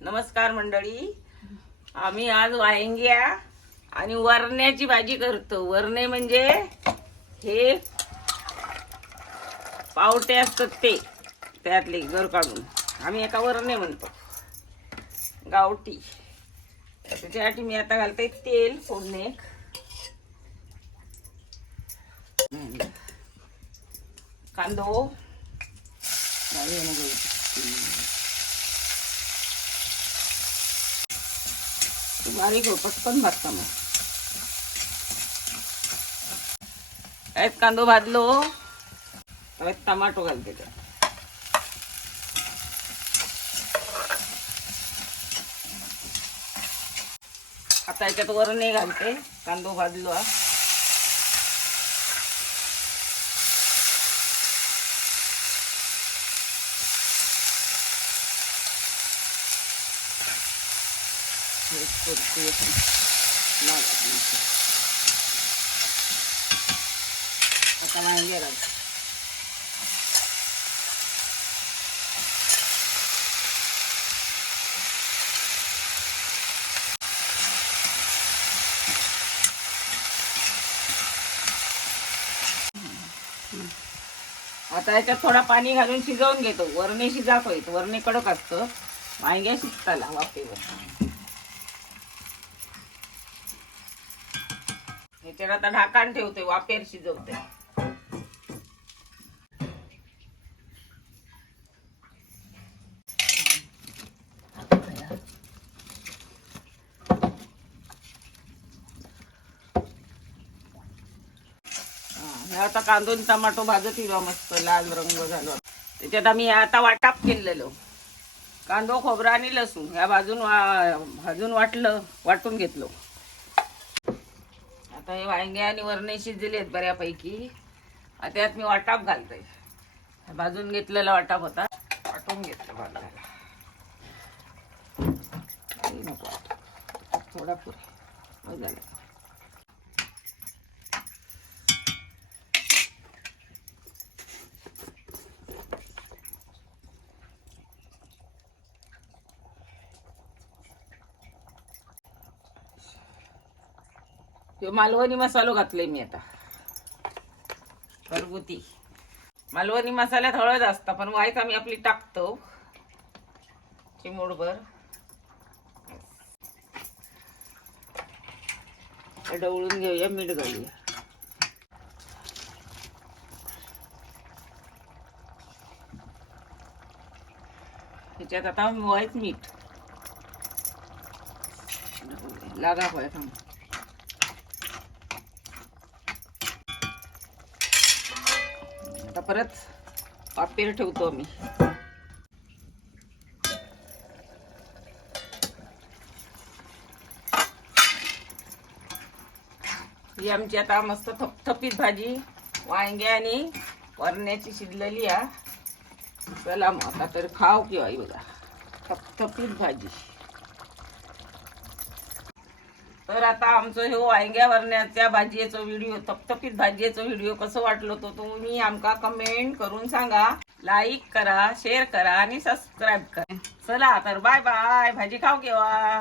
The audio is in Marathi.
नमस्कार मंडळी, आम्ही आज वांग्या आणि वरण्याची भाजी करतो। वरणे म्हणजे हे पावटे असतात ते, त्यातले गर काढून आम्ही एका वरणे म्हणतो, गावठी। त्याच्यासाठी मी आता घालते तेल फोडणीत, कांदो बारीक हो, पटकन भाजता मग। यात कांदो भाजलो, आता टमाटो घालते त्यात। आता याच्यात वरणे घालते, कांदो भाजलो हा। आता वांगे घालते। आता याच्यात थोडा पाणी घालून शिजवून घेतो। वरणे शिजाकोय, वरणे कडक असतं, वांग्या शिजताला वाफेवर। याच्यावर आता ढाकण ठेवते, वाफेवर शिजवते। आता कांदो आणि टमाटो भाजत येईल, मस्त लाल रंग झालो। त्याच्यात आम्ही आता वाटप केलेलो कांदो, खोबरा आणि लसूण ह्या भाजून वाटून घेतलो। आता हे वांगे आणि वरणे शिजलेत बऱ्यापैकी, आता त्यात मी वाटप घालतोय। भाजून घेतलेला वाटप होता, वाटून घेतलं भाजायला। थोडा पुरे झाला। मालवणी मसालो घातले मी आता, घरगुती। मालवणी मसाल्यात हळद असता, पण वाईट आम्ही आपली टाकतो चिमूटभर। ढवळून घेऊया, मीठ घालूया। ह्याच्यात आता वाईट मीठ लागा पाहिजे। आता परत वाफेवर ठेवतो आम्ही। ही आमची आता मस्त थपथपीत भाजी वांग्या आणि वरण्याची शिजलेली आहे। चला मग आता तर खाऊ की आई, बघा थपथपीत भाजी। तर आता आमचं हे वांग्या वरण्याच्या भाजीचा व्हिडिओ, थपथपीत भाजीचा व्हिडिओ कसं वाटलं तो तुम्ही आमका कमेंट करून सांगा। लाईक करा, शेअर करा आणि सबस्क्राईब करा। चला तर बाय बाय, भाजी खाऊ केव्हा।